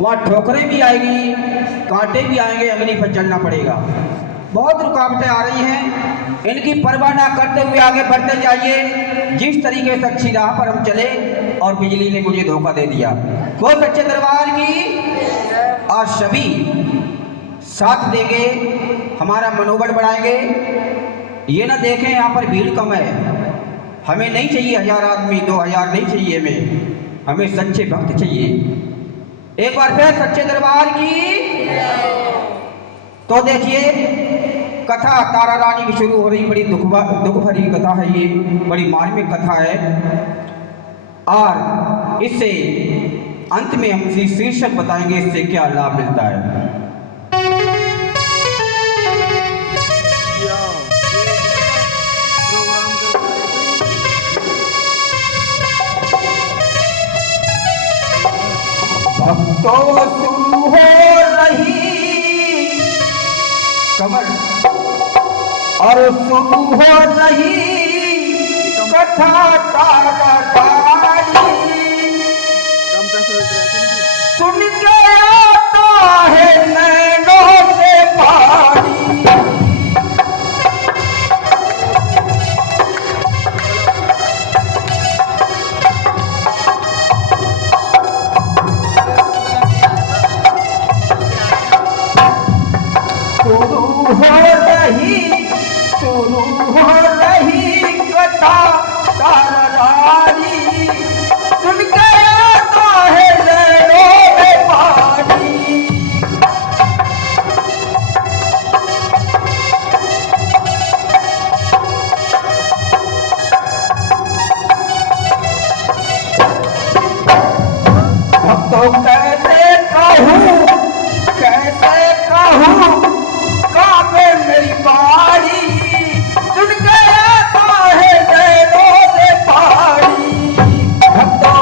वहाँ ठोकरें भी आएगी, कांटे भी आएंगे, अग्नि पर चलना पड़ेगा। बहुत रुकावटें आ रही हैं, इनकी परवाह ना करते हुए आगे बढ़ते जाइए। जिस तरीके से अच्छी राह पर हम चले और बिजली ने मुझे धोखा दे दिया। वो सच्चे दरबार की आज सभी साथ देंगे, हमारा मनोबल बढ़ाएंगे। ये ना देखें यहाँ पर भीड़ कम है, हमें नहीं चाहिए 1000 आदमी, 2000 नहीं चाहिए, हमें सच्चे भक्त चाहिए। एक बार फिर सच्चे दरबार की। तो देखिए कथा तारा रानी की शुरू हो रही। बड़ी दुख भरी कथा है ये, बड़ी मार्मिक कथा है। और इससे अंत में हम शीर्षक बताएंगे, इससे क्या लाभ मिलता है। भक्तों शुरू हो रही कमर और शुरू हो रही कथा तारा रानी, सुन के आता है नैनों से पानी। शुरू हो रही कथा तारा रानी, सुन के आता है नैनों में पानी। भक्तों कैसे कहूँ काबे मेरी बाड़ी, सुन के आता है नैनों से पानी। भक्तों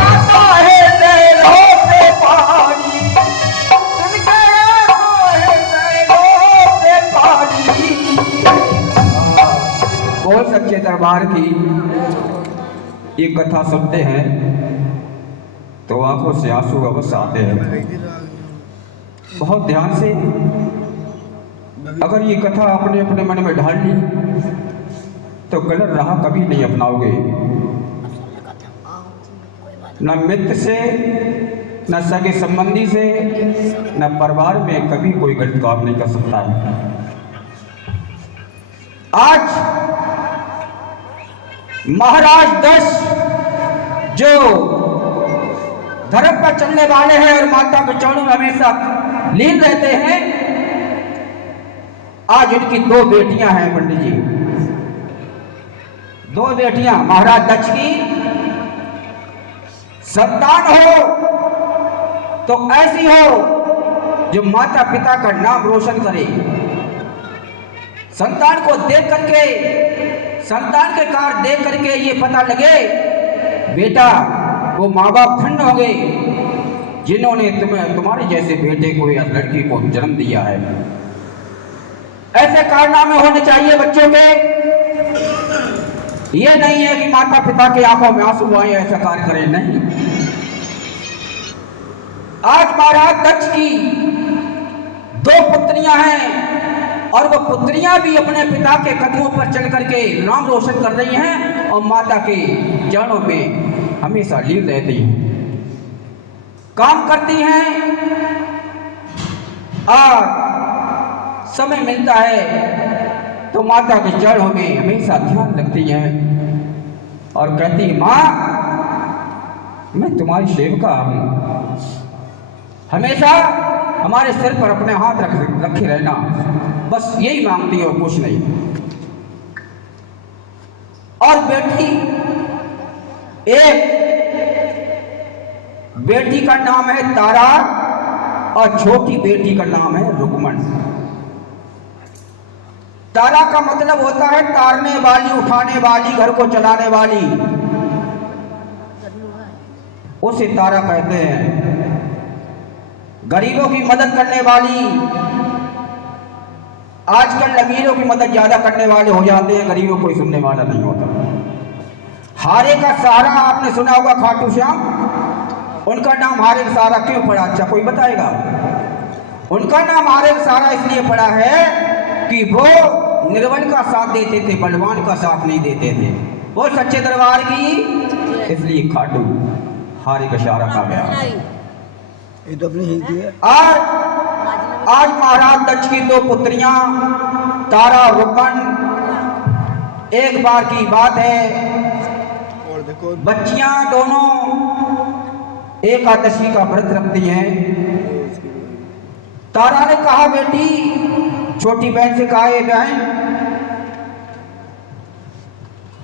आता है नैनों से पानी, सुन के आता है नैनों से पानी। बोल सच्चे दरबार की ये कथा सुनते हैं तो आंखों से आंसू अवश्य आते हैं। बहुत ध्यान से अगर ये कथा अपने अपने मन में ढाल ली तो गलत राह कभी नहीं अपनाओगे। न मित्र से, न सगे संबंधी से, न परिवार में कभी कोई गलत काम नहीं कर सकता है। आज महाराज दक्ष जो धर्म पर चलने वाले हैं और माता के चरणों में हमेशा लीन रहते हैं, आज उनकी 2 बेटियां हैं पंडित जी। 2 बेटियां महाराज दक्ष की। संतान हो तो ऐसी हो जो माता पिता का नाम रोशन करे। संतान को देख करके, संतान के कार्य देख करके ये पता लगे बेटा वो माँ बाप धन्य हो गए जिन्होंने तुम्हारे जैसे बेटे को या लड़की को जन्म दिया है। ऐसे कारनामे होने चाहिए बच्चों के। ये नहीं है कि माता पिता की आंखों में आंसू आए ऐसा कार्य करें, नहीं। आज महाराज दक्ष की 2 पुत्रियां हैं और वो पुत्रियां भी अपने पिता के कदमों पर चल करके नाम रोशन कर रही हैं और माता के चरणों में हमेशा लीन रहती हैं, काम करती हैं और समय मिलता है तो माता के चरणों में हमेशा ध्यान रखती हैं और कहती माँ मैं तुम्हारी सेविका हूँ, हमेशा हमारे सिर पर अपने हाथ रखे रहना, बस यही मांगती हो, कुछ नहीं। और बेटी का नाम है तारा और छोटी बेटी का नाम है रुक्मण। तारा का मतलब होता है तारने वाली, उठाने वाली, घर को चलाने वाली, उसे तारा कहते हैं। गरीबों की मदद करने वाली आजकल अमीरों की मदद ज्यादा करने वाले हो जाते हैं, गरीबों को कोई सुनने वाला नहीं होता। हारे का सहारा आपने सुना होगा, खाटू श्याम, उनका नाम हारे का सहारा क्यों पड़ा? अच्छा कोई बताएगा? उनका नाम हारे का सहारा इसलिए पड़ा है कि वो निर्बल का साथ देते थे, बलवान का साथ नहीं देते थे। वो सच्चे दरबार की, इसलिए खाटू हारे का सहारा कहा गया। ये तो अपनी हिंदी है। आज महाराज दक्ष की दो पुत्रियां तारा रुकन, एक बार की बात है, और देखो बच्चियां दोनों एकादशी का व्रत रखती हैं। तारा ने कहा बेटी, छोटी बहन से कहा, ये बहन,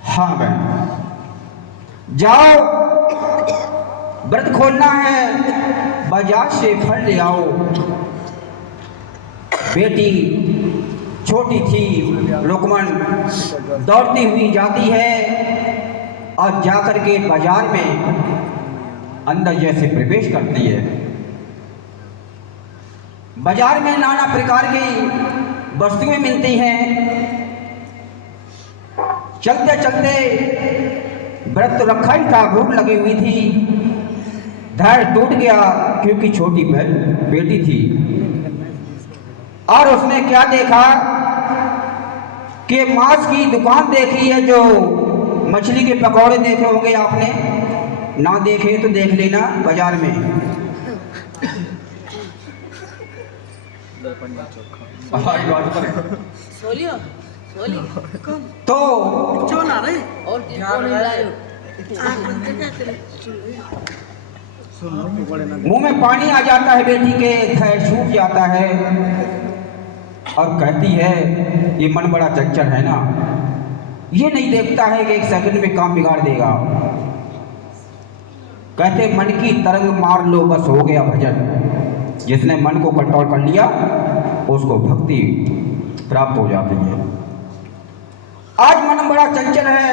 हाँ बहन, जाओ व्रत खोलना है, बाजार से फल ले आओ। बेटी छोटी थी, रुकमन दौड़ती हुई जाती है और जाकर के बाजार में अंदर जैसे प्रवेश करती है। बाजार में नाना प्रकार की वस्तुएं मिलती हैं। चलते चलते व्रत तो रखा ही था, भूख लगी हुई थी, धैर्य टूट गया क्योंकि छोटी बहन बेटी थी। और उसने क्या देखा कि मांस की दुकान देखी है, जो मछली के पकौड़े देखे होंगे आपने, ना देखे तो देख लेना बाजार में। तो मुंह में पानी आ जाता है बेटी के, धैर्य छूट जाता है और कहती है, ये मन बड़ा चंचल है ना, ये नहीं देखता है कि एक सेकंड में काम बिगाड़ देगा। कहते मन की तरंग मार लो, बस हो गया भजन। जिसने मन को कंट्रोल कर लिया उसको भक्ति प्राप्त हो जाती है। आज मन बड़ा चंचल है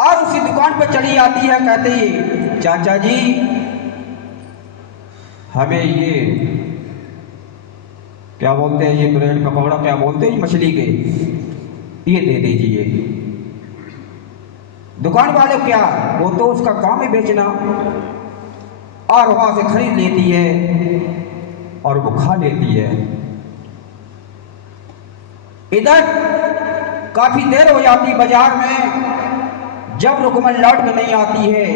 और उसी दुकान पर चली आती है, कहती, चाचा जी हमें ये क्या बोलते हैं, ये ब्रेड पकौड़ा क्या बोलते हैं मछली के, ये दे दीजिए। दुकान वाले क्या, वो तो उसका काम है बेचना, और वहां से खरीद लेती है और वो खा लेती है। इधर काफी देर हो जाती बाजार में। जब रुकमन लौट के नहीं आती है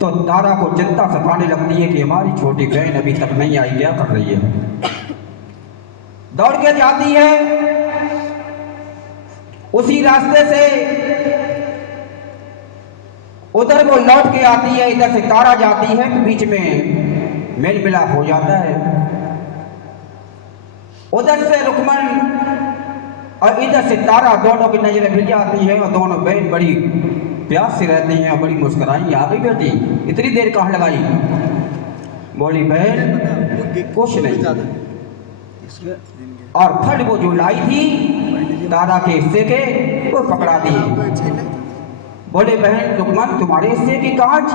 तो तारा को चिंता सताने लगती है कि हमारी छोटी बहन अभी तक नहीं आई, क्या कर रही है। दौड़ के जाती है, उसी रास्ते से उधर वो लौट के आती है, इधर से तारा जाती है, तो बीच में मेल मिलाप हो जाता है। उधर से रुकमन और इधर से तारा, दोनों की नजरें मिल जाती है और दोनों बहन बड़ी प्यास से रहती हैं और बड़ी मुस्कुराई, आ गई बेटी, इतनी देर कहाँ लगाई? बोली बहन कुछ नहीं। और फल वो जो लाई थी तारा के हिस्से के, वो पकड़ा दिए। बोले बहन रुकमन तुम्हारे हिस्से की कांच?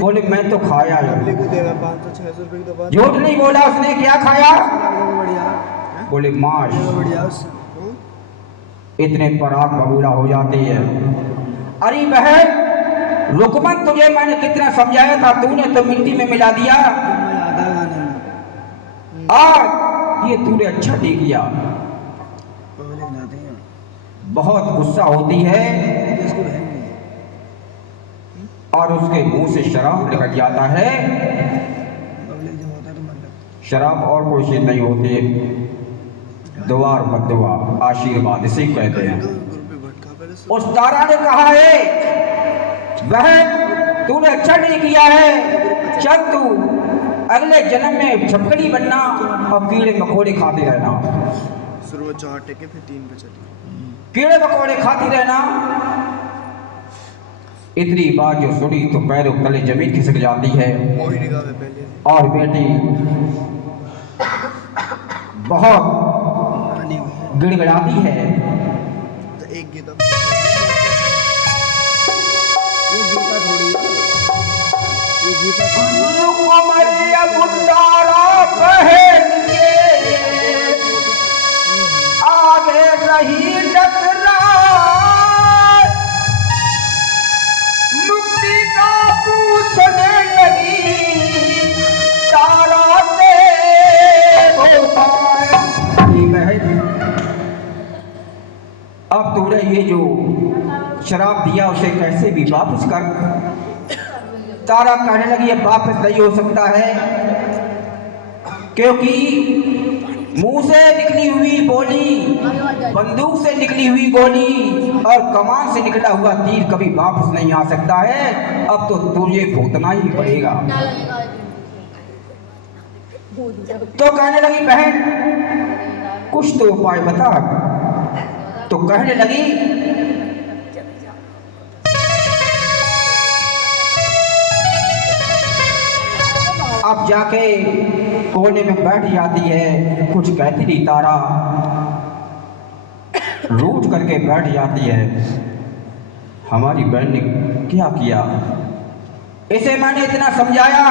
बोले मैं तो खाया है। झूठ नहीं बोला उसने, क्या खाया? बोले मांस। इतने पर आग बबूला हो जाती है। अरे बहन रुकमन तुझे मैंने कितना समझाया था, तूने तो मिट्टी में मिला दिया और ये तूने अच्छा नहीं किया। बहुत गुस्सा होती है और उसके मुंह से शराब निकल जाता है। शराब और कोई चीज नहीं होती, दुआ और बद्दुआ, आशीर्वाद इसे कहते हैं। उस तारा ने कहा है बहन तूने अच्छा नहीं किया है, चल तू अगले जन्म में छपकली बनना और कीड़े मकोड़े खाते रहना। फिर 4 टेके फिर 3 पे चली, कीड़े मकोड़े खाती रहना। इतनी बात जो सुनी तो पैरों तले जमीन खिसक जाती है और बेटी बहुत गिड़गिड़ाती है। तो एक गीता तारा ये जो शराब दिया उसे कैसे भी वापस कर। तारा कहने लगी ये वापस नहीं हो सकता है, क्योंकि मुंह से निकली हुई बोली, बंदूक से निकली हुई गोली और कमान से निकला हुआ तीर कभी वापस नहीं आ सकता है। अब तो तुझे भुगतना ही पड़ेगा। तो कहने लगी बहन कुछ तो उपाय बता। तो कहने लगी अब जाके कोने में बैठ जाती है, कुछ कहती नहीं। तारा रूठ करके बैठ जाती है। हमारी बहन ने क्या किया, इसे मैंने इतना समझाया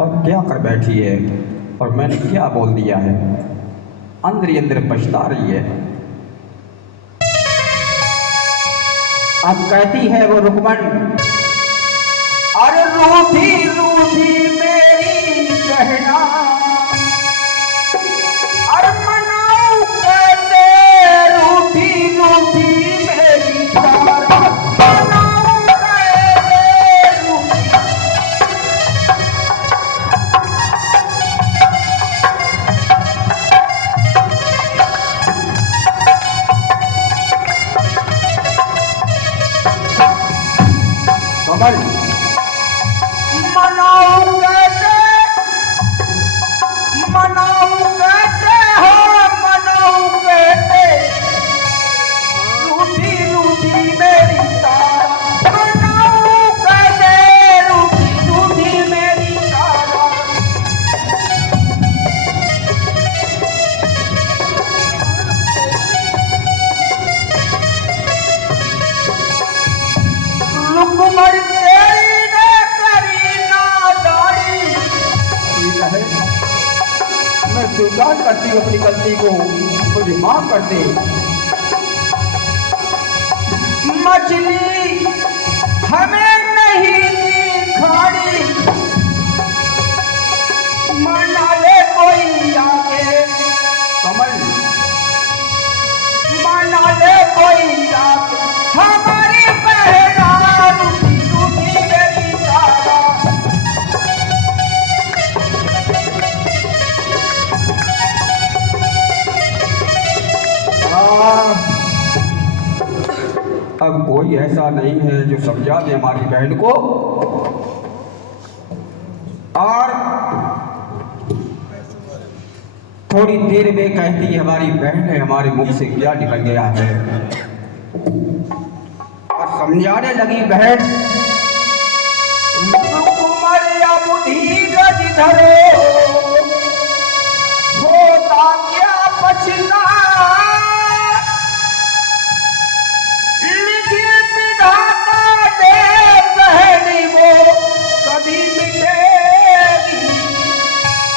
और क्या कर बैठी है, और मैंने क्या बोल दिया है। अंदर ही अंदर पछता रही है। अब कहती है वो रुकमन, अरे रूठी रूठी मेरी बहना, अरे मनाऊं कैसे रूठी रूठी मेरी तारा, मनाऊं कैसे रूठी। कमल मनाऊं कैसे हो, मनाऊं कैसे रूठी रूठी मेरी तारा, मनाऊं कैसे रूठी रूठी मेरी तारा। रुकमण तेरी ने करी नादानी, मैं स्वीकार करती हूँ अपनी गलती को, मुझे माफ कर दे। मछली हमें नहीं दी खानी, मना ले कोई आके। कमल मना ले कोई आके, हमारी बहना रूठी रूठी मेरी तारा। अब कोई ऐसा नहीं है जो समझा दे हमारी बहन को। और थोड़ी देर में कहती है हमारी बहन है, हमारे मुख से क्या निकल गया है। और समझाने लगी बहन, धीरज धरो, होता क्या पछता, लिखी विधाता ने पहली वो कभी मिटेगी।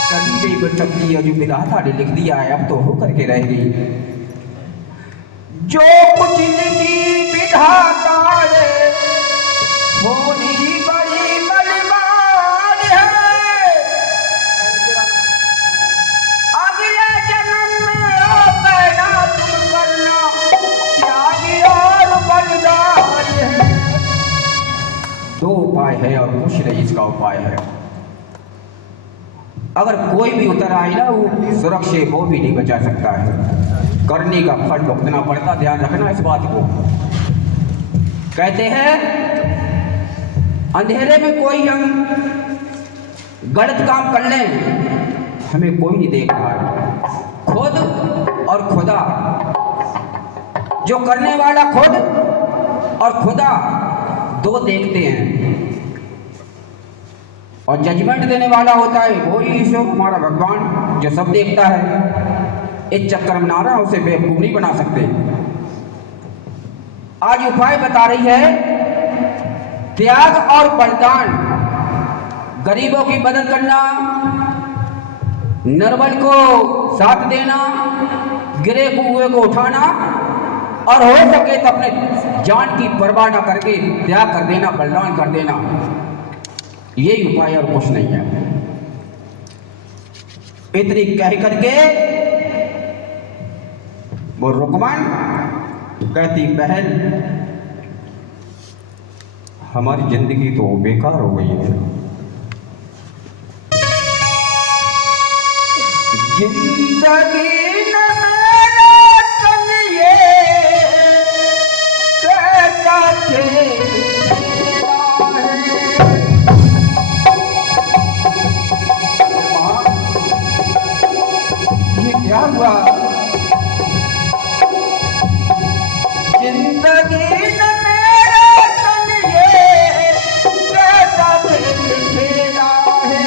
कभी नहीं मिट सकती है, जो विधाता ने लिख दिया है अब तो हो करके रहेगी। जो कुछ लिखी विधाता ने होनी बड़ी बलवान है, अगले जन्म में ओ पैदा तुम करना त्यागी और बलिदान है। दो उपाय है और कुछ नहीं इसका उपाय है। अगर कोई भी उतर आए ना, वो सुरक्षित वो भी नहीं बचा सकता है, करने का फल भुगतना पड़ता। ध्यान रखना इस बात को। कहते हैं अंधेरे में कोई हम गलत काम कर लें, हमें कोई नहीं देख रहा है। खुद और खुदा, जो करने वाला खुद और खुदा दो देखते हैं, और जजमेंट देने वाला होता है वो ही ईश्वर हमारा भगवान, जो सब देखता है। इस चक्कर में ना रहा उसे बेवकूफ नहीं बना सकते। आज उपाय बता रही है त्याग और बलिदान, गरीबों की मदद करना, निर्बल को साथ देना, गिरे हुए को उठाना, और हो सके तो अपने जान की परवाह न करके त्याग कर देना, बलिदान कर देना। यही उपाय और कुछ नहीं है। इतनी कह करके वो रुकमन कहती बहन हमारी जिंदगी तो बेकार हो गई है। जिंदगी न मेरे संग ये कैसा खेला है। माँ, ये क्या हुआ? जिंदगी न मेरे संग ये कैसा खेल खेला है।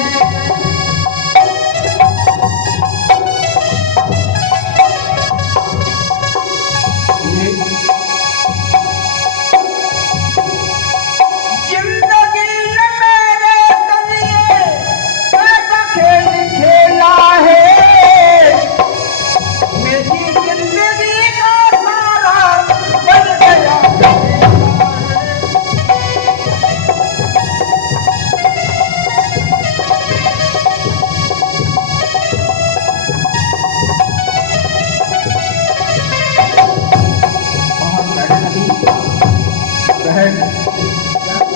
जिंदगी न मेरे संग ये कैसा खेल खेला है। मेरी जिंदगी का सारा बन गया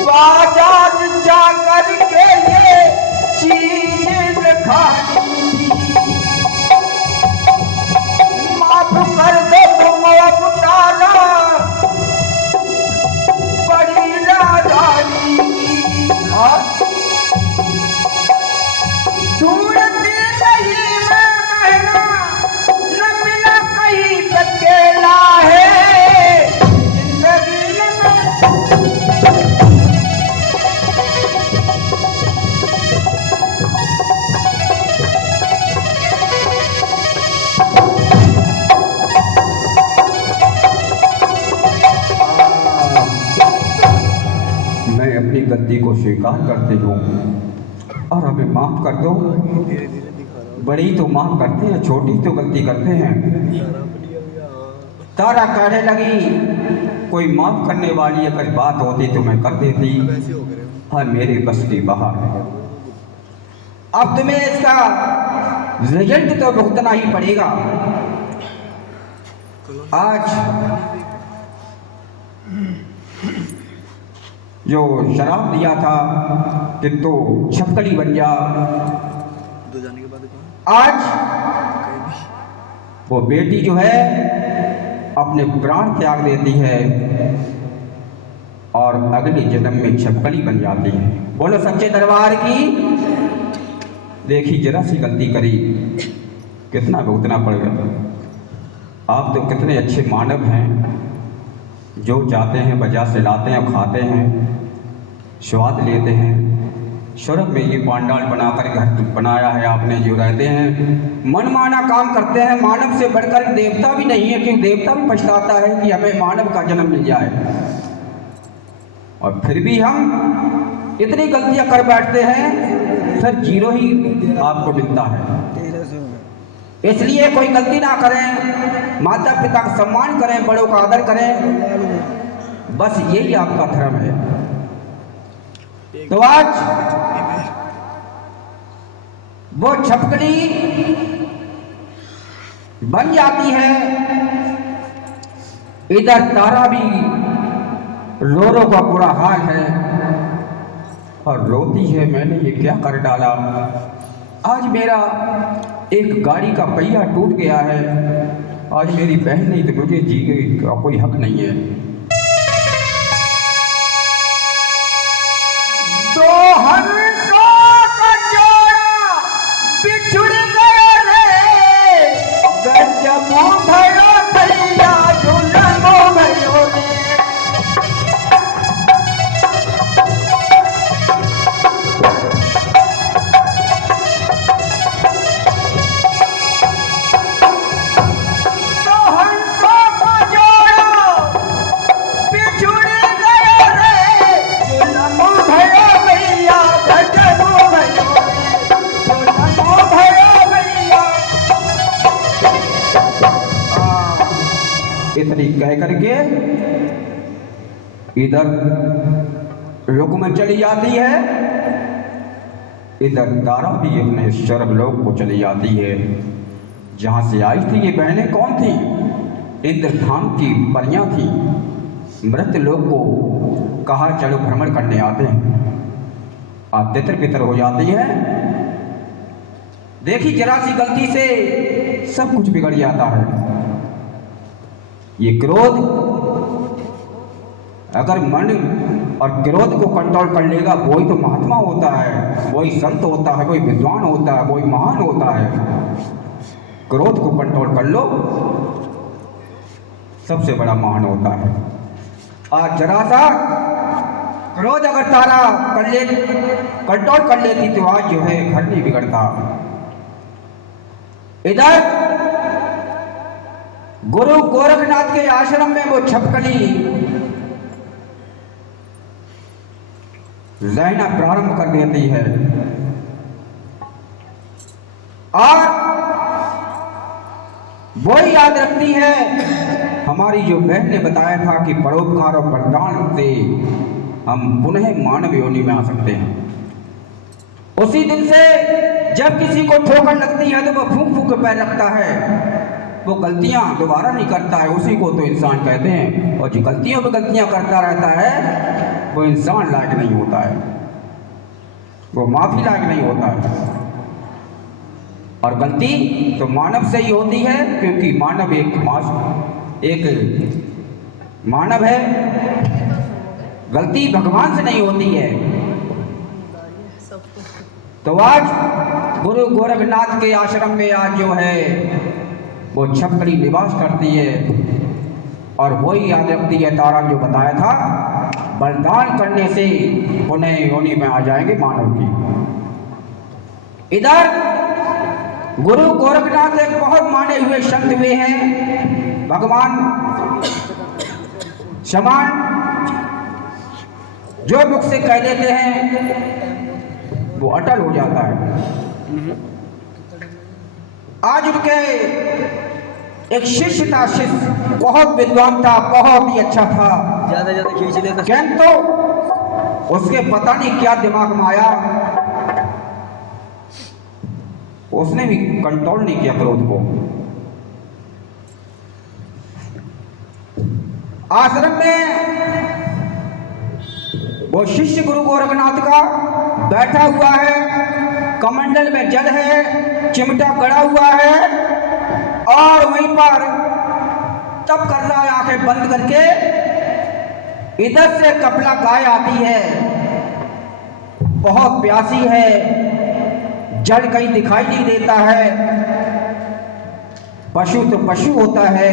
बाजार जा कर के ये चीज खानी थी। माफ कर दो तुम अब तारा बड़ी नादानी की। ढूंढती नहीं मैं महना न मिला कहीं अकेला है। जिंदगी में मैं अपनी गलती को स्वीकार करती हूँ और हमें माफ कर दो। धीरे धीरे दिखा रहा बड़ी तो माफ करते हैं, छोटी तो गलती करते हैं। हूँ। तारा कहने लगी कोई माफ करने वाली अगर बात होती तो मैं कर देती। अब ऐसे हो गए। हाँ मेरे बस की बाहर है। अब तुम्हें इसका रिजल्ट तो भुगतना ही पड़ेगा। आज जो शराब दिया था कि तो छपकली बन जा, दो जाने के बाद कहाँ? आज वो बेटी जो है अपने प्राण त्याग देती है और अगले जन्म में छपकली बन जाती है। बोलो सच्चे दरबार की। देखी जरा सी गलती करी कितना भुगतना पड़ेगा। आप तो कितने अच्छे मानव हैं, जो जाते हैं बाजार से लाते हैं, खाते हैं, स्वाद लेते हैं। स्वर्ग में ये पांडाल बनाकर घर बनाया है आपने, जो रहते हैं मनमाना काम करते हैं। मानव से बढ़कर देवता भी नहीं है, क्योंकि देवता भी पछताता है कि हमें मानव का जन्म मिल जाए। और फिर भी हम इतनी गलतियां कर बैठते हैं, फिर जीरो ही आपको मिलता है। इसलिए कोई गलती ना करें, माता पिता का सम्मान करें, बड़ों का आदर करें, बस यही आपका धर्म है। तो आज वो छपकली बन जाती है। इधर तारा भी रो रो का बुरा हाल है और रोती है मैंने ये क्या कर डाला। आज मेरा एक गाड़ी का पहिया टूट गया है, आज मेरी बहन नहीं तो मुझे जीने का कोई हक नहीं है। तो हंसों का जोड़ा बिछुड़ गया रे, गजब भयो भैया झूलनो भयो रे। तो हंसों का जोड़ा बिछुड़ गया रे, झूलनो भयो भैया गजब भयो रे, झूलनो भयो भैया। इतनी कह करके इधर रुक में चली जाती है, इधर तारा भी अपने स्वर्ग लोक को चली जाती है। जहां से आई थी ये बहनें कौन थी? इंद्रधाम की परियां थी, मृत लोग को कहा चलो भ्रमण करने आते हैं, आप तितर बितर हो जाती है। देखी जरा सी गलती से सब कुछ बिगड़ जाता है। ये क्रोध, अगर मन और क्रोध को कंट्रोल कर लेगा वही तो महात्मा होता है, वही संत होता है, वही विद्वान होता है, वही महान होता है। क्रोध को कंट्रोल कर लो, सबसे बड़ा महान होता है। आज जरा सा क्रोध अगर तारा कंट्रोल कर लेती तो आज जो है घर नहीं बिगड़ता। इधर गुरु गोरखनाथ के आश्रम में वो छपकली रहना प्रारंभ कर देती है और वो याद रखती है हमारी जो बहन ने बताया था कि परोपकार और वरदान से हम पुनः मानव योनि में आ सकते हैं। उसी दिन से जब किसी को ठोकर लगती है तो वह फूंक फूंक के पैर रखता है, वो गलतियां दोबारा नहीं करता है, उसी को तो इंसान कहते हैं। और जो गलतियों पे गलतियां करता रहता है वो इंसान लायक नहीं होता है, वो माफी लायक नहीं होता है। और गलती तो मानव से ही होती है, क्योंकि मानव एक मानव है, गलती भगवान से नहीं होती है। तो आज गुरु गोरखनाथ के आश्रम में आज जो है वो छपकली निवास करती है और वही याद रखती है तारा जो बताया था, बलिदान करने से पुनः योनि में आ जाएंगे मानव की। इधर गुरु गोरखनाथ एक बहुत माने हुए संत हुए हैं, भगवान समान जो मुख से कह देते हैं वो अटल हो जाता है। आज उनके एक शिष्य था, शिष्य बहुत विद्वान था, बहुत ही अच्छा था, ज्यादा खींच लेता, किंतु उसके पता नहीं क्या दिमाग में आया, उसने भी कंट्रोल नहीं किया क्रोध को। आश्रम में वो शिष्य गुरु गोरखनाथ का बैठा हुआ है, कमंडल में जल है, चिमटा गड़ा हुआ है और वहीं पर तप कर रहा है आंखें बंद करके। इधर से कपिला गाय आती है, बहुत प्यासी है, जल कहीं दिखाई नहीं देता है, पशु तो पशु होता है,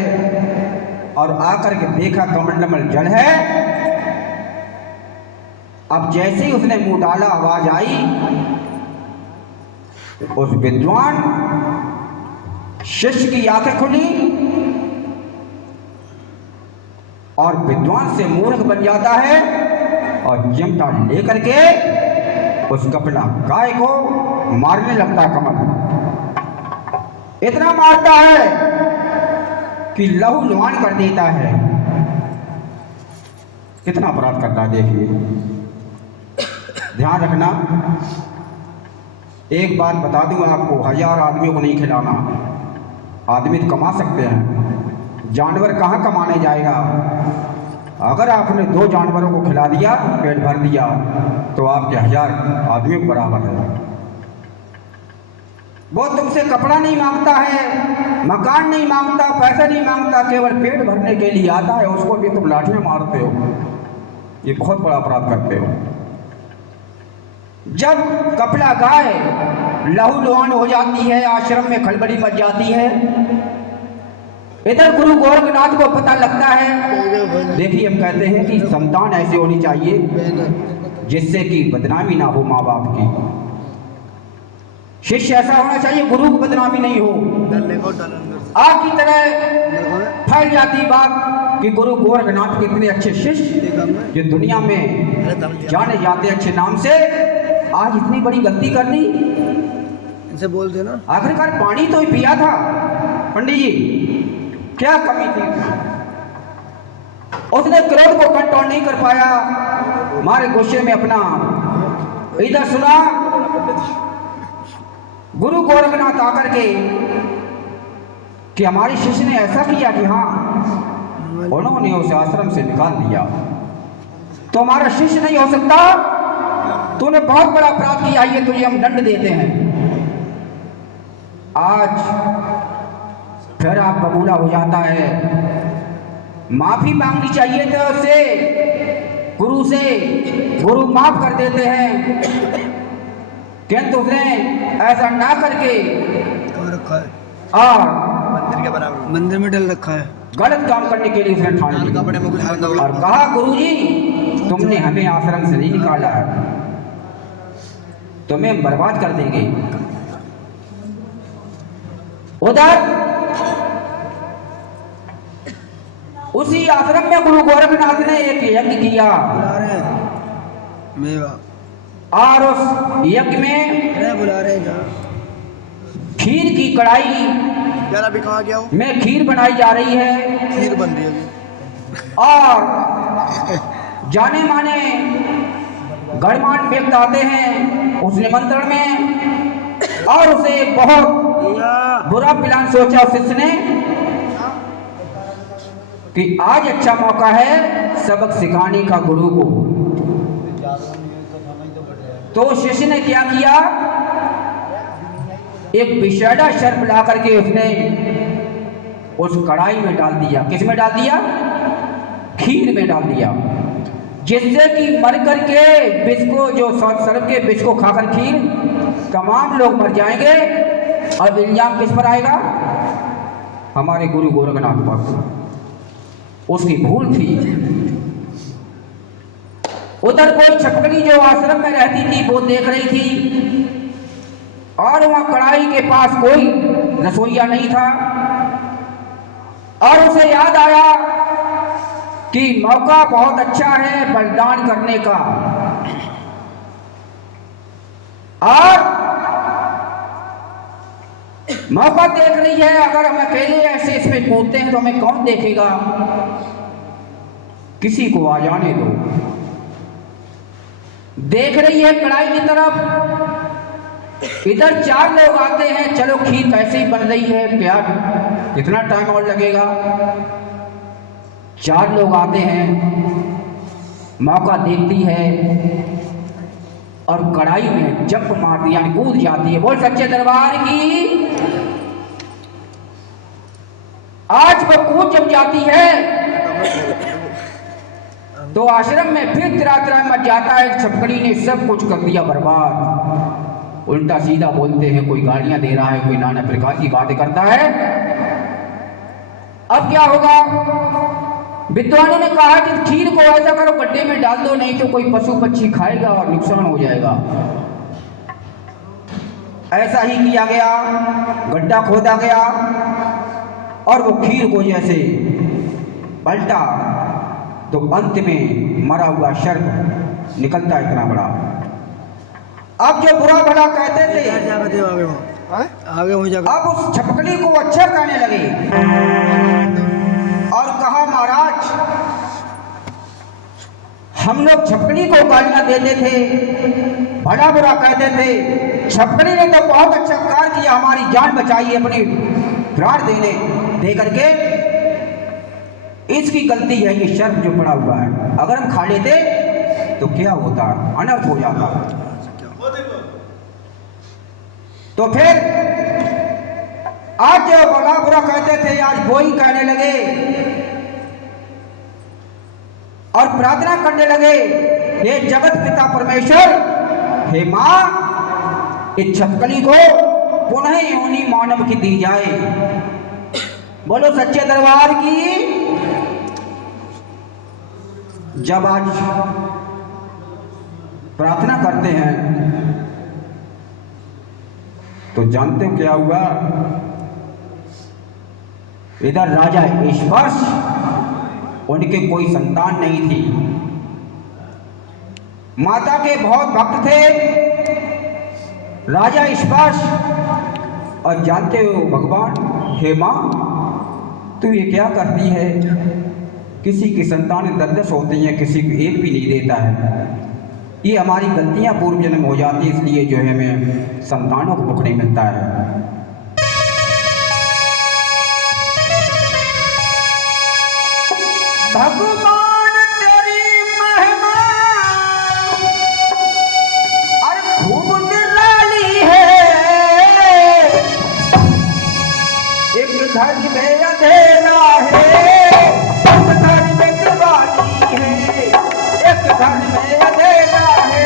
और आकर के देखा कमंडल में जल है। अब जैसे ही उसने मुंह डाला आवाज आई, उस विद्वान शिष्य की आंखें खुली और विद्वान से मूर्ख बन जाता है और चिमटा लेकर के उस कपिला गाय को मारने लगता कमल। इतना मारता है कि लहू लुहान कर देता है। कितना अपराध करता है देखिए। ध्यान रखना, एक बात बता दूं आपको, 1000 आदमियों को नहीं खिलाना। आदमी तो कमा सकते हैं, जानवर कहाँ कमाने जाएगा। अगर आपने 2 जानवरों को खिला दिया, पेट भर दिया, तो आपके 1000 आदमियों के बराबर है। वो तुमसे कपड़ा नहीं मांगता है, मकान नहीं मांगता, पैसा नहीं मांगता, केवल पेट भरने के लिए आता है, उसको भी तुम लाठियां मारते हो। ये बहुत बड़ा अपराध करते हो। जब कपिला गाय लहू लुहान हो जाती है, आश्रम में खलबली मच जाती है। इधर गुरु गोरखनाथ को पता लगता है। देखिए, हम कहते हैं कि संतान ऐसी होनी चाहिए जिससे कि बदनामी ना हो माँ बाप की। शिष्य ऐसा होना चाहिए गुरु को बदनामी नहीं हो। आग की तरह फैल जाती बात कि गुरु गोरखनाथ के इतने अच्छे शिष्य जो दुनिया में जाने जाते अच्छे नाम से, आज इतनी बड़ी गलती कर दी। इनसे बोलते ना, आखिरकार पानी तो ही पिया था पंडित जी, क्या कमी थी। उसने क्रोध को कंट्रोल नहीं कर पाया, मारे गुस्से में अपना। इधर सुना, गुरु गोरखनाथ आकर के कि हमारे शिष्य ने ऐसा किया कि हाँ, उन्होंने उसे आश्रम से निकाल दिया। तो हमारा शिष्य नहीं हो सकता, तूने बहुत बड़ा अपराध किया, ये तुझे हम दंड देते हैं। आज फिर आप बबूला हो जाता है, माफी मांगनी चाहिए थी उससे, गुरु से, गुरु माफ कर देते हैं, किंतु उसने ऐसा ना करके और मंदिर के बराबर मंदिर में डल रखा है। गलत काम करने के लिए उसने ठान लिया कपड़े में कुछ और कहा, गुरुजी तुमने हमें आश्रम से नहीं निकाला है, तुम्हें बर्बाद कर देंगे। उधर उसी आश्रम में गुरु गोरखनाथ ने एक यज्ञ किया बुला रहे हैं मेवा, और उस यज्ञ में अरे बुला रहे हैं जहाँ। खीर की कढ़ाई यार अभी कहाँ गया हो? में खीर बनाई जा रही है खीर बन रही है अभी। और जाने माने गणमान्य व्यक्ति आते हैं उस निमंत्रण में, और उसे बहुत बुरा प्लान सोचा शिष्य ने कि आज अच्छा मौका है सबक सिखाने का गुरु को। तो शिष्य ने क्या किया, एक विषैला सर्प ला करके उसने उस कढ़ाई में डाल दिया। किस में डाल दिया? खीर में डाल दिया, जिससे कि मर करके विष को, जो सर्प के विष को खाकर खीर, तमाम लोग मर जाएंगे और इल्जाम किस पर आएगा? हमारे गुरु गोरखनाथ पर। उसकी भूल थी। उधर कोई छपकली जो आश्रम में रहती थी वो देख रही थी, और वहां कढ़ाई के पास कोई रसोईया नहीं था, और उसे याद आया कि मौका बहुत अच्छा है बलिदान करने का, और मौका देख रही है अगर हम अकेले ऐसे इसमें कूदते हैं तो हमें कौन देखेगा, किसी को आ जाने दो। देख रही है कढ़ाई की तरफ, इधर 4 लोग आते हैं, चलो खीर कैसे ही बन रही है, क्या कितना टाइम और लगेगा। 4 लोग आते हैं, मौका देखती है और कढ़ाई में जंप मार दिया, कूद जाती है। बोल सच्चे दरबार की। आज वो कूद जब जाती है तो आश्रम में फिर तिरा मच जाता है। छपकड़ी ने सब कुछ कर दिया बर्बाद, उल्टा सीधा बोलते हैं, कोई गालियां दे रहा है, कोई नाना प्रकार की बातें करता है। अब क्या होगा? विद्वानों ने कहा कि खीर को ऐसा करो गड्ढे में डाल दो, नहीं तो कोई पशु पक्षी खाएगा और नुकसान हो जाएगा। ऐसा ही किया गया, गड्ढा खोदा गया और वो खीर को जैसे पलटा तो अंत में मरा हुआ सर्प निकलता इतना बड़ा। अब जो बुरा भला कहते थे आगे हो जाएगा। अब उस छपकली को अच्छा कहने लगे और कहा, महाराज हम लोग छपकली को गालियां देते थे, भला बुरा कहते थे, छपकली ने तो बहुत अच्छा कार्य किया, हमारी जान बचाई अपनी प्राण दे करके। इसकी गलती है ये सर्प जो पड़ा हुआ है, अगर हम खा लेते तो क्या होता, अनर्थ हो जाता। तो फिर आज जो भला बुरा कहते थे आज वो ही कहने लगे और प्रार्थना करने लगे, हे जगत पिता परमेश्वर, हे मां, इस छपकली को पुनः योनि मानव की दी जाए। बोलो सच्चे दरबार की। जब आज प्रार्थना करते हैं तो जानते हो क्या हुआ? इधर राजा स्पर्श, उनके कोई संतान नहीं थी, माता के बहुत भक्त थे राजा स्पर्श। और जानते हो भगवान, हे मां, तू ये क्या करती है? किसी की संतान 10-10 होती हैं, किसी को एक भी नहीं देता है। ये हमारी गलतियां पूर्व जन्म हो जाती है, इसलिए जो है हमें संतानों को दुख नहीं मिलता है। भगवान तेरी महिमा और खूब निराली है। एक घर में अंधेरा है, एक घर में दिवाली है, एक घर में अंधेरा है।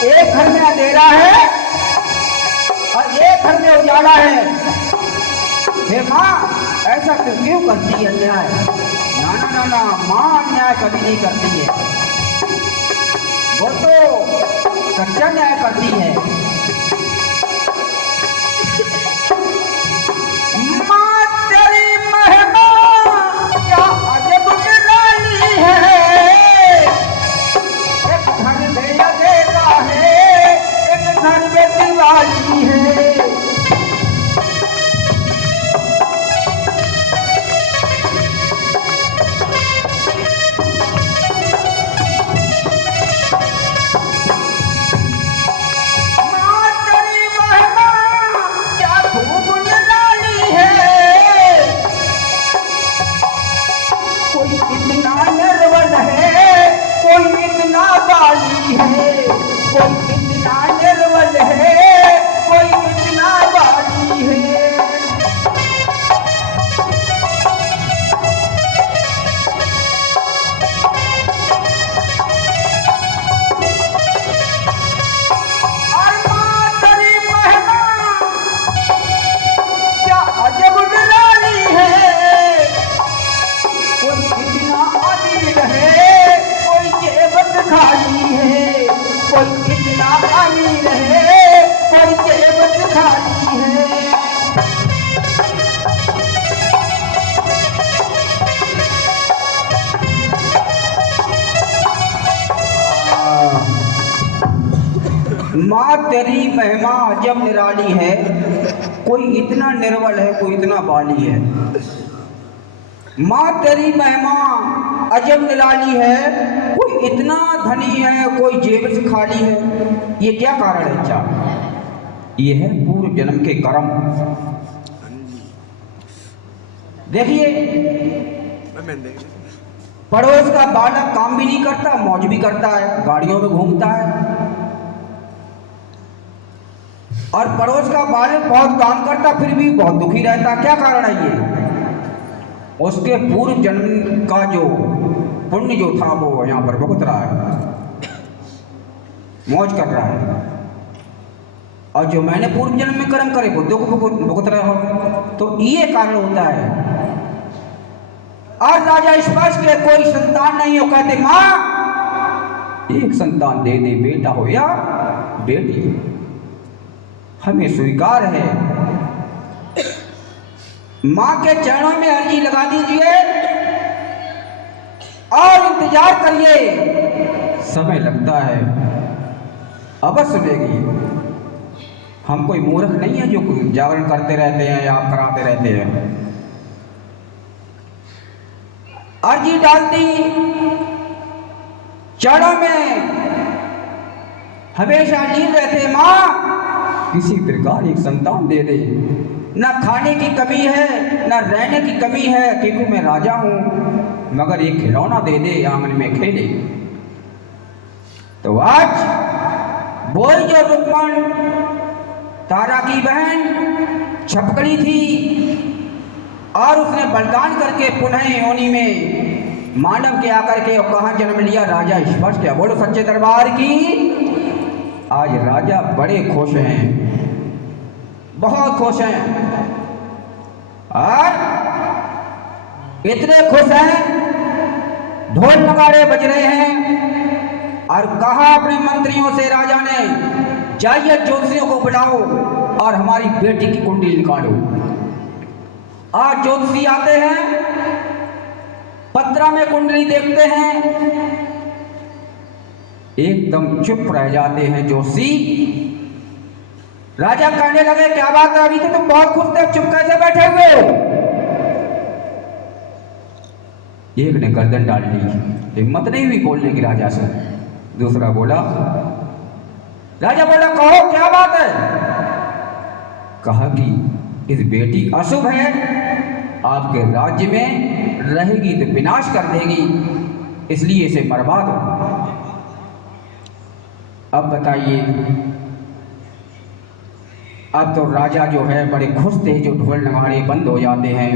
एक घर में अंधेरा है और एक घर में उजाला है। हे माँ, ऐसा क्यों करती है अन्याय? ना ना ना ना, माँ अन्याय कभी नहीं करती है, वो तो सच्चा न्याय करती है। माँ तेरी महिमा क्या अजब निराली है। एक घर में अंधेरा है, एक घर में दिवाली है। माँ तेरी महिमा क्या खूब निराली है। कोई इतना निर्बल है, कोई इतना बाली है, कोई इतना निर्बल है, कोई इतना बाली है। और माँ तेरी महिमा क्या अजब निराली है। कोई इतना अमीर है, कोई जेब खाली है, कोई इतना अमीर है, कोई जेब खाली है। माँ तेरी महिमा अजब निराली है। कोई इतना निर्बल है, कोई इतना बाली है। माँ तेरी महिमा अजब निराली है। कोई इतना धनी है, कोई जेब से खाली है। ये क्या कारण है अच्छा? ये है पूर्व जन्म के कर्म। देखिए, पड़ोस का बालक काम भी नहीं करता, मौज भी करता है, गाड़ियों में घूमता है। और पड़ोस का बालक बहुत काम करता फिर भी बहुत दुखी रहता। क्या कारण है ये? उसके पूर्व जन्म का जो पुण्य जो था वो यहाँ पर भुगत रहा है, मौज कर रहा है। और जो मैंने पूर्व जन्म में कर्म करे वो दुख भुगत रहा हो। तो ये कारण होता है। और राजा स्पर्श के कोई संतान नहीं हो, कहते माँ एक संतान दे दे, बेटा हो या बेटी, हमें स्वीकार है। माँ के चरणों में अर्जी लगा दीजिए और इंतजार करिए, समय लगता है, अवश्य सुनेगी। हम कोई मूर्ख नहीं है जो जागरण करते रहते हैं या कराते रहते हैं। अर्जी डालती, चरणों में हमेशा लीन रहते। माँ किसी प्रकार एक संतान दे दे, न खाने की कमी है, न रहने की कमी है, क्योंकि मैं राजा हूं, मगर एक खिलौना दे दे, आंगन में खेले। तो आज बोल जो रुक्मण तारा की बहन छपकड़ी थी और उसने बलिदान करके पुनः योनि में मानव के आकर के और कहाँ जन्म लिया? राजा स्पर्श किया। बोलो सच्चे दरबार की। आज राजा बड़े खुश हैं, बहुत खुश हैं। और इतने खुश हैं, ढोल नगाड़े बज रहे हैं। और कहा अपने मंत्रियों से राजा ने, जाइए ज्योतिषियों को बुलाओ और हमारी बेटी की कुंडली निकालो। आज ज्योतिषी आते हैं, पत्रा में कुंडली देखते हैं, एकदम चुप रह जाते हैं ज्योतिषी। राजा कहने लगे क्या बात है, अभी तो तुम बहुत खुश थे, चुप कैसे बैठे हुए हो? एक ने गर्दन डाल ली, हिम्मत नहीं हुई बोलने की राजा से। दूसरा बोला राजा बोला, कहो क्या बात है? कहा कि इस बेटी अशुभ है, आपके राज्य में रहेगी तो विनाश कर देगी, इसलिए इसे मरवा दो। अब बताइए, अब तो राजा जो है बड़े खुश थे, जो ढोल नगाड़े बंद हो जाते हैं,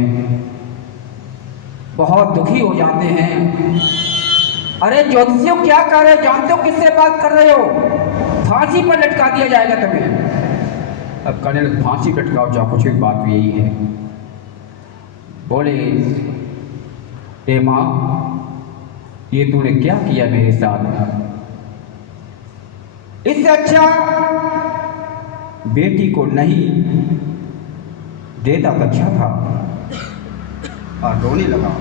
बहुत दुखी हो जाते हैं। अरे ज्योतिषियों, क्या कर रहे हो? जानते हो किससे बात कर रहे हो? फांसी पर लटका दिया जाएगा तुम्हें। अब कहने लगे, फांसी पर लटकाओ, जाओ, कुछ भी बात यही है। बोले, ए माँ, ये तूने क्या किया मेरे साथ? इससे अच्छा बेटी को नहीं देता तो अच्छा था। और रोने लगा।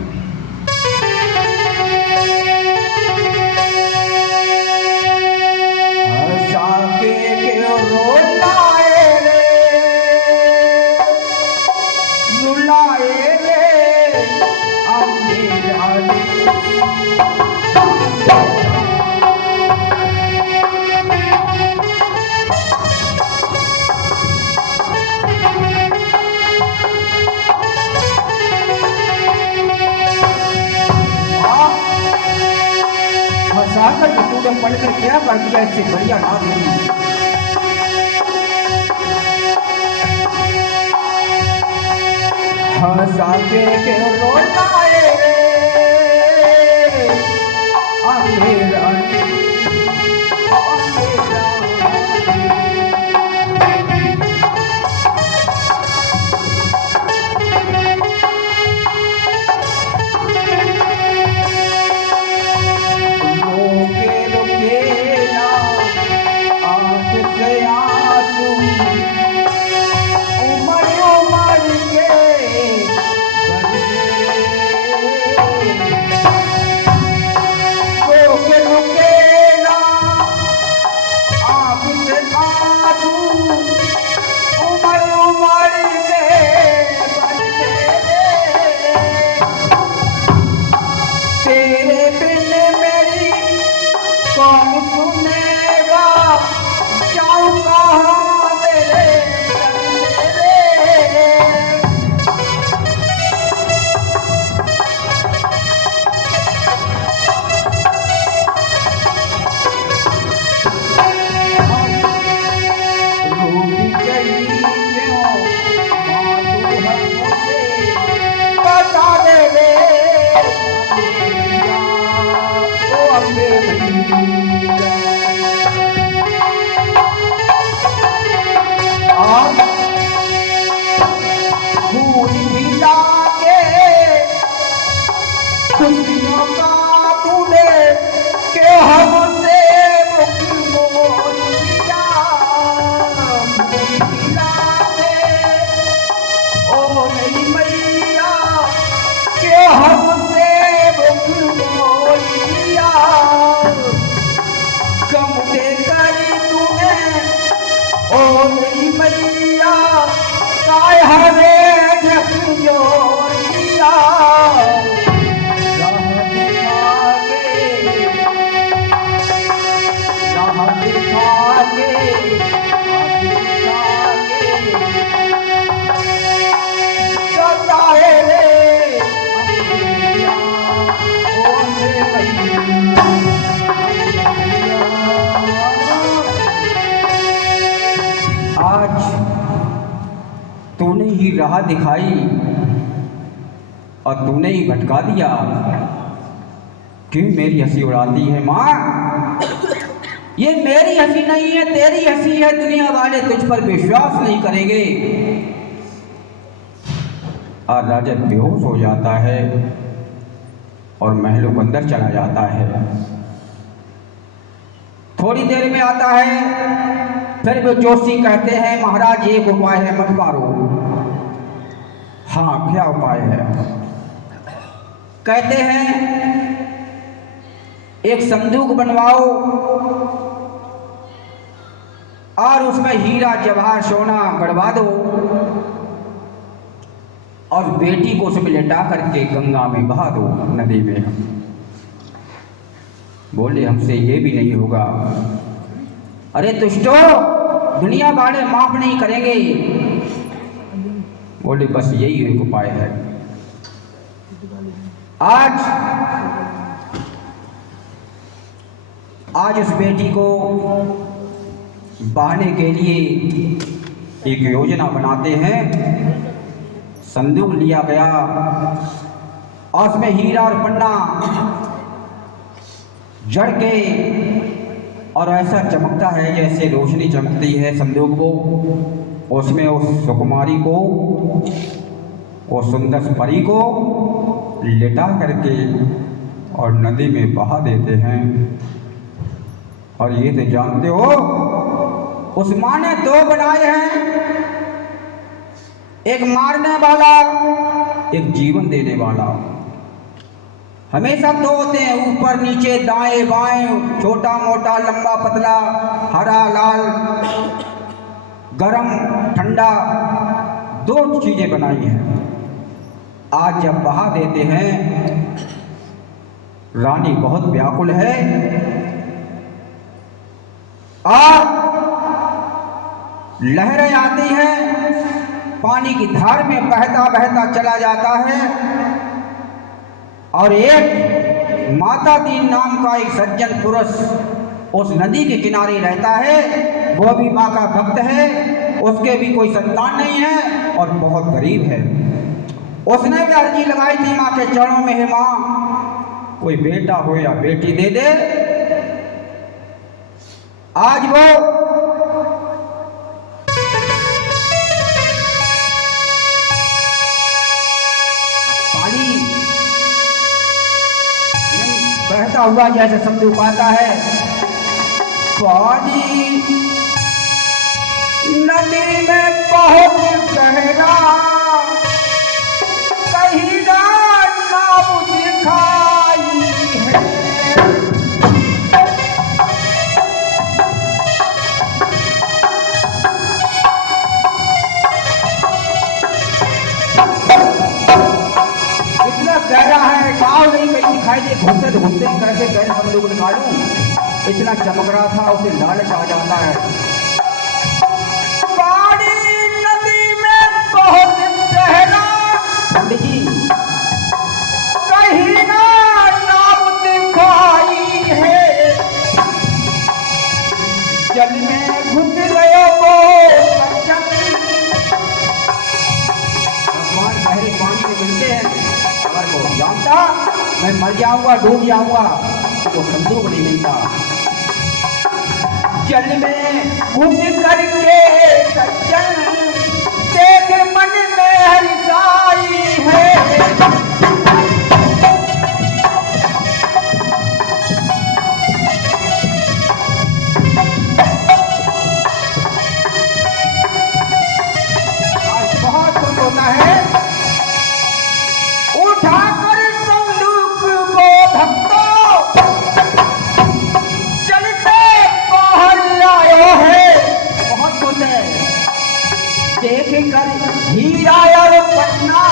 तूने पढ़कर क्या कर दिया? इससे बढ़िया ना देगी। हंसा के रोता है अंधेरा खुशियों का तूने के हमसे मोल किया, ओ मेरी मैया के हमसे मोल किया, कम दे कर तूने ओ मेरी मैया काय हमें झकझोर किया। आज तूने ही राह दिखाई और तूने ही भटका दिया, क्यों मेरी हंसी उड़ाती है माँ? ये मेरी हंसी नहीं है, तेरी हंसी है। दुनिया वाले तुझ पर विश्वास नहीं करेंगे। और राजा बेहोश हो जाता है और महलों के अंदर चला जाता है। थोड़ी देर में आता है, फिर वो जोशी कहते हैं, महाराज एक उपाय है, मत मारो। हाँ, क्या उपाय है? कहते हैं एक संदूक बनवाओ और उसमें हीरा जवाहर सोना गड़वा दो और बेटी को उसमें लेटा करके गंगा में बहा दो, नदी में। बोले हमसे ये भी नहीं होगा। अरे दुष्टो, दुनिया वाले माफ नहीं करेंगे। बोले बस यही एक उपाय है। आज उस बेटी को बहाने के लिए एक योजना बनाते हैं। संदूक लिया गया और उसमें हीरा और पन्ना जड़ के और ऐसा चमकता है जैसे रोशनी चमकती है संदूक को। उसमें उस सुकुमारी को, उस सुंदर परी को लिटा करके और नदी में बहा देते हैं। और ये तो जानते हो उस माँ ने दो बनाए हैं, एक मारने वाला, एक जीवन देने वाला। हमेशा दो होते हैं, ऊपर नीचे, दाएं बाएं, छोटा मोटा, लंबा पतला, हरा लाल, गरम ठंडा, दो चीजें बनाई हैं। आज जब बहा देते हैं, रानी बहुत व्याकुल है और लहरें आती हैं, पानी की धार में बहता बहता चला जाता है। और एक माता दीन नाम का एक सज्जन पुरुष उस नदी के किनारे रहता है। वो भी माँ का भक्त है, उसके भी कोई संतान नहीं है और बहुत गरीब है। उसने भी अर्जी लगाई थी माँ के चरणों में, हे माँ कोई बेटा हो या बेटी दे दे। आज वो पानी बहता हुआ जैसे संदूक आता है, पानी नदी में बहुत गहरा, कहीं ना नाव दिखाई है। इतना गहरा है, नाव नहीं कहीं दिखाई दे। घुसते घुसते कैसे गहरे समुद्र को निकालूं, इतना चमक रहा था, उसे लालच आ जाता है। पानी नदी में बहुत गहरा, पंडित जी कहीं ना नाव दिखाई है। जल में घुस गए वो सज्जन। भगवान गहरे पानी में मिलते हैं, अगर वो जानता मैं मर जाऊंगा, डूब जाऊंगा, तो संदूक नहीं मिलता। जल में घुस करके सज्जन देख मन में हरिसाई है। आज बहुत कुछ होता है। उठाकर संदूक को भक्तों चलते बाहर लाए है। बहुत कुछ है, देख कर हीरा और पन्ना,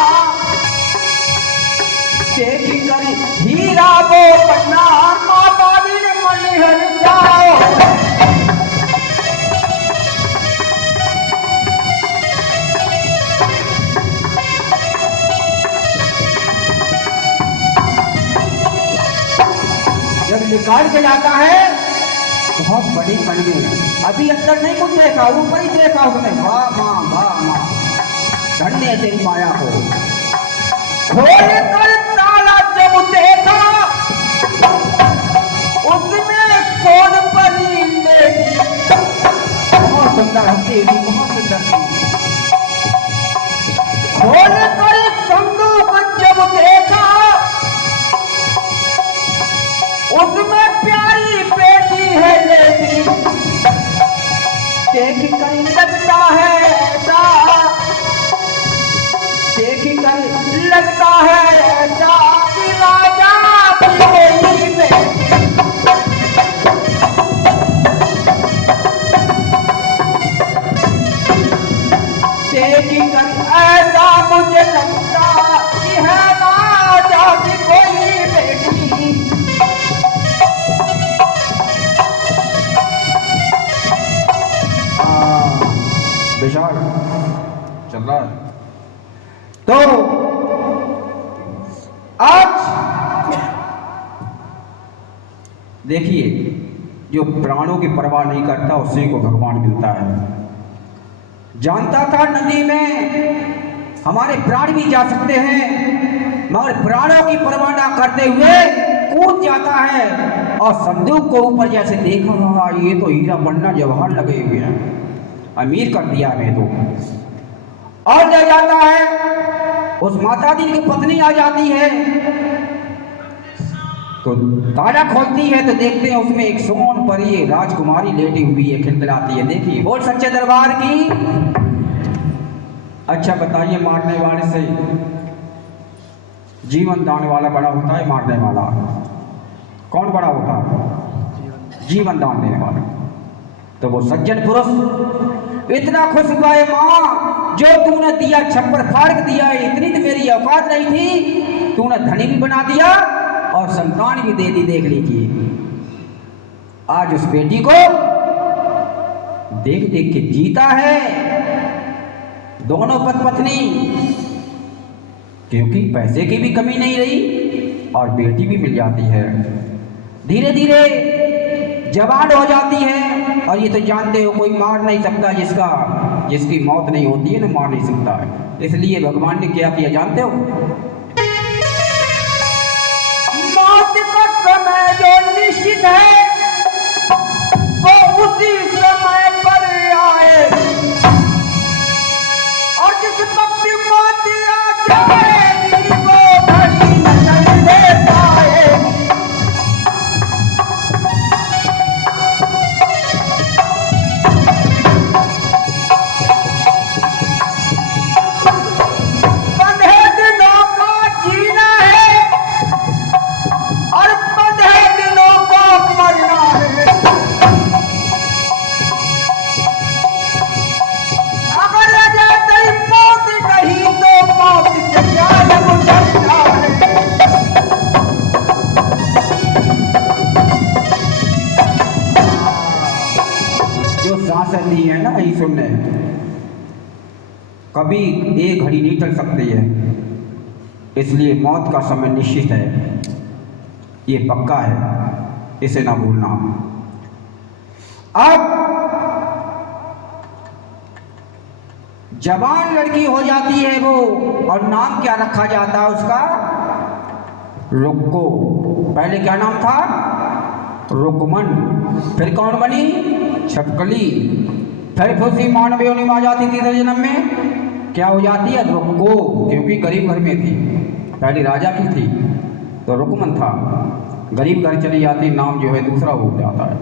देख कर हीरा वो पन्ना, माता दिन मन हर जाओ। जब निकाल के जाता है बहुत बड़ी कड़वी है, अभी अंदर नहीं कुछ देखा, ऊपर ही देखा उसने। वाह माँ, धन्य तेरी माया को। खोल कर ताला जब देखा, उसमें कौन परी लेगी। बहुत सुंदर हंसी थी, बहुत सुंदर थी। खोल कर संदूक जब देखा, उसमें प्यारी बेटी है लेकिन देख कर लगता है ऐसा, देख कर लगता है ऐसा कि राजा की कोई बेटी। देख कर ऐसा मुझे लगता कि है राजा की कोई बेटी। माशाल्लाह। तो आज देखिए, जो प्राणों की परवाह नहीं करता उसी को भगवान मिलता है। जानता था नदी में हमारे प्राण भी जा सकते हैं, मगर प्राणों की परवाह ना करते हुए कूद जाता है और संदूक को ऊपर जैसे देखा, ये तो हीरा बनना जवाहर लगे हुए हैं, अमीर कर दिया मैं तो, और ले जाता है। उस माता दी की पत्नी आ जाती है तो ताला खोलती है तो देखते हैं उसमें एक सोन परी राजकुमारी लेटी हुई है, खिलखिलाती है। देखिए, बोल सच्चे दरबार की। अच्छा बताइए, मारने वाले से जीवन दान वाला बड़ा होता है, मारने वाला कौन बड़ा होता है? जीवन दान देने वाला। तो वो सज्जन पुरुष इतना खुश हुआ है, माँ जो तूने दिया छप्पर फाड़ दिया है, इतनी तो मेरी औकात नहीं थी, तूने धनी भी बना दिया और संतान भी दे दी। देख लीजिए, आज उस बेटी को देख देख के जीता है दोनों पति पत्नी, क्योंकि पैसे की भी कमी नहीं रही और बेटी भी मिल जाती है। धीरे धीरे जवान हो जाती है और ये तो जानते हो कोई मार नहीं सकता जिसकी मौत नहीं होती है ना, मार नहीं सकता है। इसलिए भगवान ने क्या किया जानते हो? मौत का समय जो निश्चित है वो उसी समय पर आए, और जिस वक्त मौत आ जाएगी वो घड़ी नजर देता है। दी है ना, यही सुनने कभी एक घड़ी नहीं टल सकती है, इसलिए मौत का समय निश्चित है, ये पक्का है, इसे ना भूलना। अब जवान लड़की हो जाती है वो, और नाम क्या रखा जाता है उसका? रुक्को। पहले क्या नाम था? रुकमन। फिर कौन बनी? छटकली। फिर उसी मानव योनि में आ जाती थी जन्म में, क्या हो जाती है? रुक्को, क्योंकि गरीब घर में थी, पहले राजा की थी तो रुकमन था, गरीब घर चली जाती, नाम जो है दूसरा हो जाता है।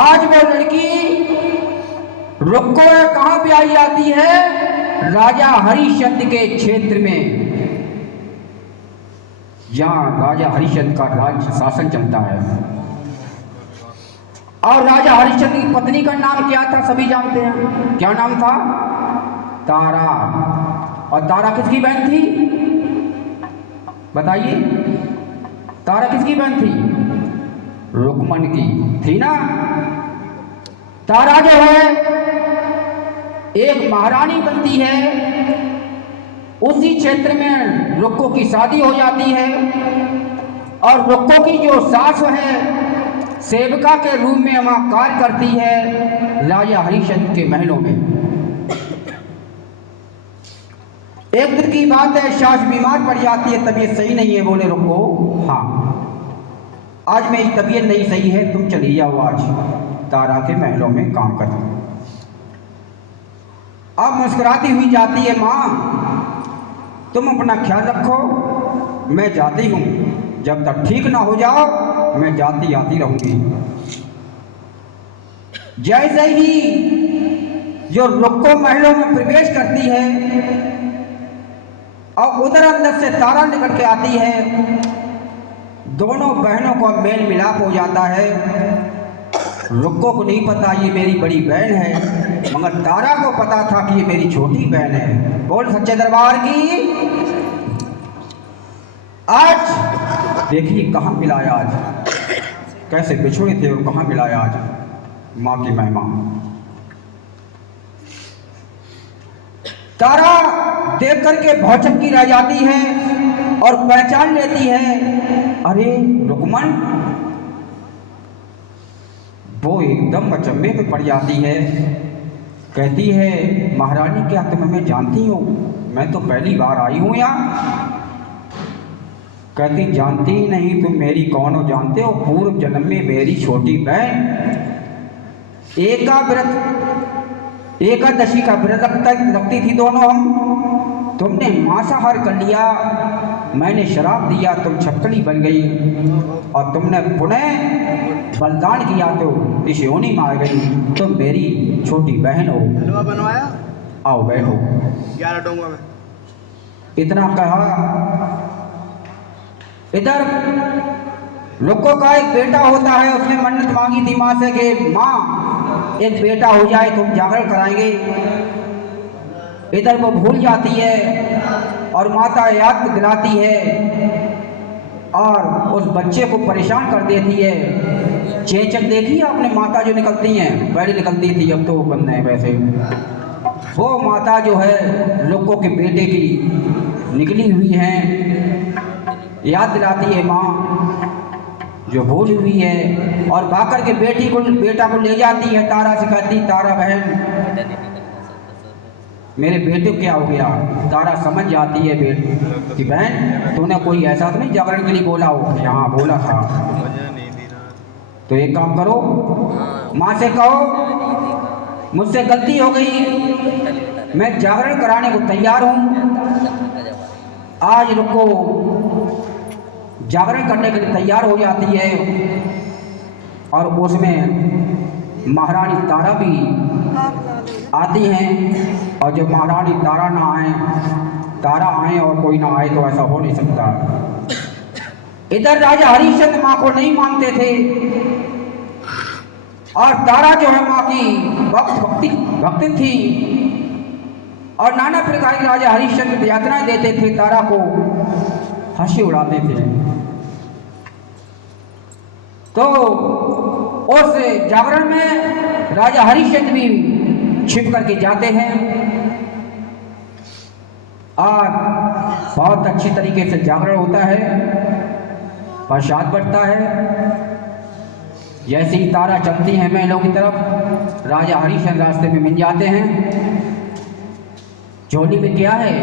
आज वो लड़की रुक्को कहाँ पे आई जाती है? राजा हरिश्चंद्र के क्षेत्र में, जहाँ राजा हरिश्चंद्र का राज शासन चलता है। और राजा हरिश्चंद्र की पत्नी का नाम क्या था? सभी जानते हैं, क्या नाम था? तारा। और तारा किसकी बहन थी? बताइए, तारा किसकी बहन थी? रुकमन की थी ना। तारा जो है एक महारानी बनती है, उसी क्षेत्र में रुक्को की शादी हो जाती है, और रुक्को की जो सास है सेविका के रूप में वहाँ कार्य करती है राजा हरिश्चंद्र के महलों में। एक दिन की बात है, सास बीमार पड़ जाती है, तबीयत सही नहीं है। बोले रुक्को, हाँ आज मेरी तबीयत नहीं सही है, तुम चली जाओ आज तारा के महलों में काम कर। अब मुस्कुराती हुई जाती है, माँ तुम अपना ख्याल रखो, मैं जाती हूँ, जब तक ठीक ना हो जाओ मैं जाती आती रहूंगी। जैसे ही जो रुक्को महलों में प्रवेश करती है और उधर अंदर से तारा निकल के आती है, दोनों बहनों का मेल मिलाप हो जाता है। रुक्को को नहीं पता ये मेरी बड़ी बहन है, मगर तारा को पता था कि ये मेरी छोटी बहन है। बोल सच्चे दरबार की। आज देखिए कहाँ मिलाया, आज कैसे बिछुड़े थे और कहाँ मिलाया आज माँ की महिमा। तारा देख करके भौचक्की रह जाती है और पहचान लेती है, अरे लुकमान। वो एकदम अचंभे में पड़ जाती है, कहती है महारानी क्या तुम हमें जानती हो? मैं तो पहली बार आई हूं यहाँ। कहती जानती ही नहीं, तुम मेरी कौन हो जानते हो? पूर्व जन्म में मेरी छोटी बहन एकादशी का व्रत रखती थी दोनों हम। तुमने मांसाहार कर लिया, मैंने शराब दिया, तुम छपकली बन गई और तुमने पुनः बलिदान किया तो इस योनि में आ गई। तुम मेरी छोटी बहन हो। हलवा बनवाया? आओ बैठो। 11 डोंगा में। इतना कहा, इधर लोगों का एक बेटा होता है, उसने मन्नत मांगी थी माँ से कि माँ एक बेटा हो जाए तो हम जागरण कराएंगे। इधर वो भूल जाती है और माता याद दिलाती है और उस बच्चे को परेशान कर देती है। चेचक देखी आपने माता जो निकलती हैं, पहले निकलती थी अब तो बंद है वैसे। वो माता जो है लोगों के बेटे की निकली हुई है, याद दिलाती है माँ जो भूल हुई है और भाकर के बेटा को ले जाती है। तारा से कहती, तारा बहन मेरे बेटे को क्या हो गया? तारा समझ जाती है बेटे कि बहन तूने कोई ऐसा तो नहीं जागरण के लिए बोला हो? हाँ बोला था। तो एक काम करो, माँ से कहो मुझसे गलती हो गई, मैं जागरण कराने को तैयार हूँ। आज रुको जागरण करने के लिए तैयार हो जाती है और उसमें महारानी तारा भी आती हैं। और जब महारानी तारा ना आए, तारा आए और कोई ना आए तो ऐसा हो नहीं सकता। इधर राजा हरिश्चंद्र माँ को नहीं मानते थे और तारा जो है माँ की भक्ति थी और नाना प्रकार की राजा हरिश्चंद्र यातनाएं देते थे, तारा को हंसी उड़ाते थे। तो उस जागरण में राजा हरिश्चंद्र भी छिप करके जाते हैं और बहुत अच्छी तरीके से जागरण होता है, प्रसाद बढ़ता है। जैसे ही तारा चलती है महलों की तरफ, राजा हरिश्चंद्र रास्ते में मिल जाते हैं। झोली में क्या है?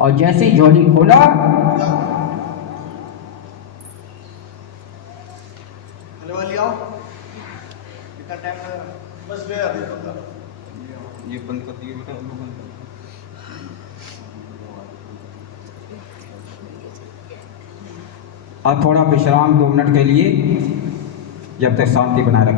और जैसे ही झोली खोला, हलवा ले आओ। कितना टाइम लगेगा? बस ले आ दे। ये बंद कर दिए बेटा, बंद कर। अब थोड़ा विश्राम 2 मिनट के लिए, जब तक शांति बनाए रखें।